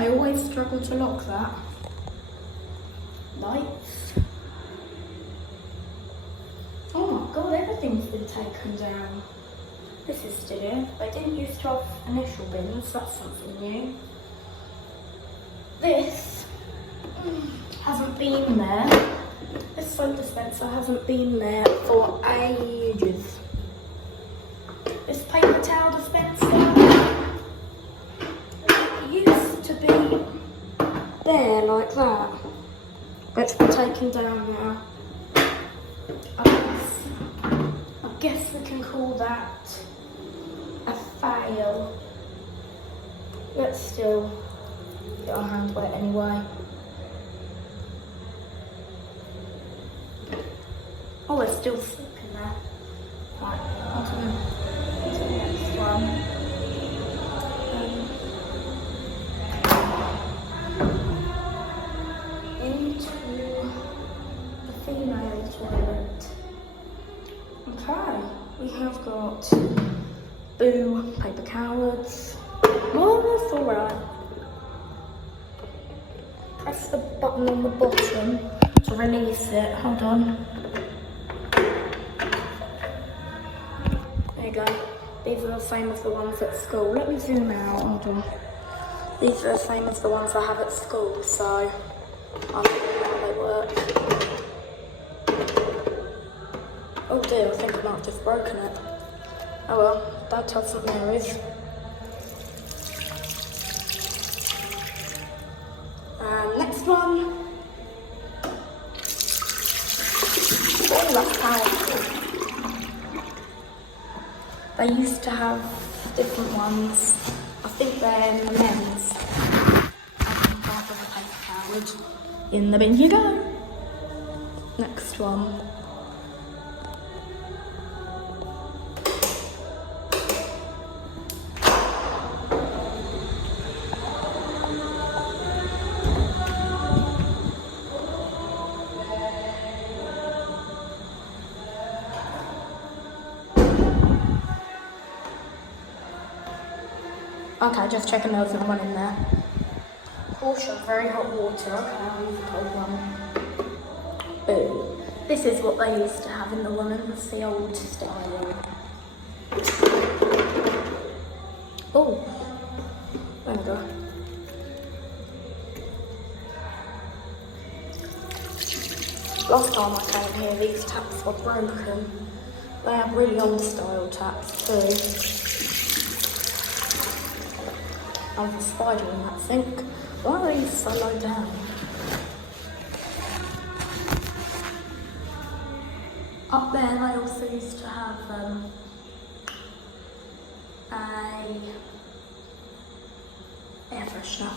I always struggle to lock that. Lights. Oh my god, everything's been taken down. This is still here. They didn't used to have initial bins, that's something new. This hasn't been there. This soap dispenser hasn't been there for ages. This paper towel dispenser used to be there like that. But it's been taken down now. I guess we can call that a fail. Let's still get our hands wet anyway. Oh, there's still soap in there. Right, on to the next one. Into the female toilet. Okay, we have got boo, paper cowards. Oh, that's alright. Press the button on the bottom to release it. Hold on. There you go. These are the same as the ones at school. Let me zoom out. Hold on. These are the same as the ones I have at school, so I don't know how they work. Oh dear, I think I might have just broken it. Oh well, that has St Mary's. Next one. Oh, that's powerful. They used to have different ones. I think they're in the men's. And that was a paper coward. In the bin you go. Next one. Okay, just checking there was no one in there. Portion of very hot water. Okay, I'll use the cold one. Boo. This is what they used to have in the women's, the old style. Oh, there we go. Last time I came here, these taps were broken. They have really old style taps too. There's a spider in that sink. Why are these so low down? Up there they also used to have a air freshener,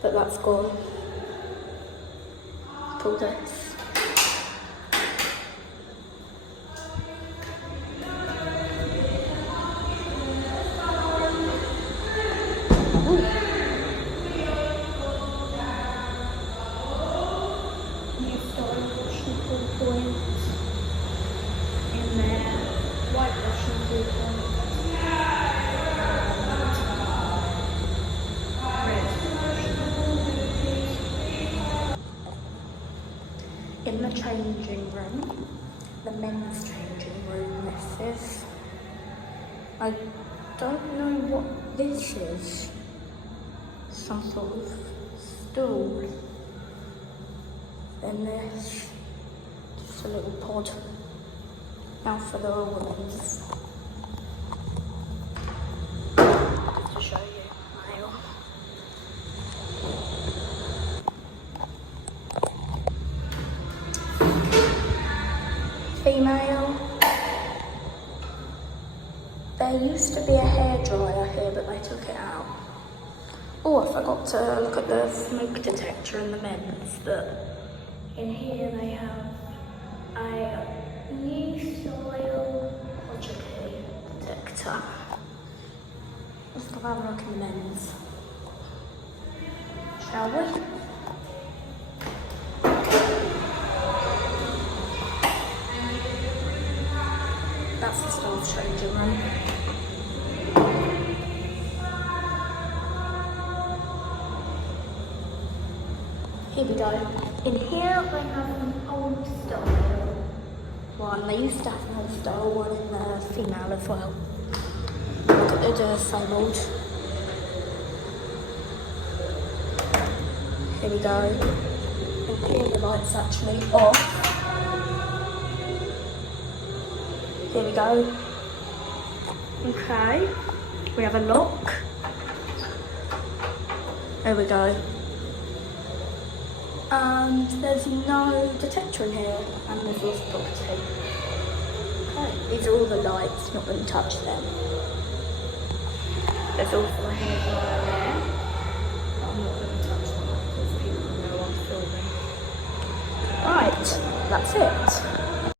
but that's gone. Pull this. In the changing room, the men's changing room, this is. I don't know what this is. Some sort of stool. Then this, just a little pod. Now for the women's. Just to show you, male. Female. There used to be a hairdryer here, but they took it out. Oh, I forgot to look at the smoke detector in the men's, but in here they have a new style Logically detector. Let's go have a look in the men's, shall we? That's the staff changing room. Here we go. In here they have an old style one. They used to have an old style one in the female as well. Look at the same old. Here we go. And here the light's actually off. Here we go. Okay. We have a lock. There we go. And there's no detector in here, and there's lost property. Okay, these are all the lights, not going to touch them. There's also a hairdryer there. I'm not going to touch them because people know I'm filming. Right, that's it.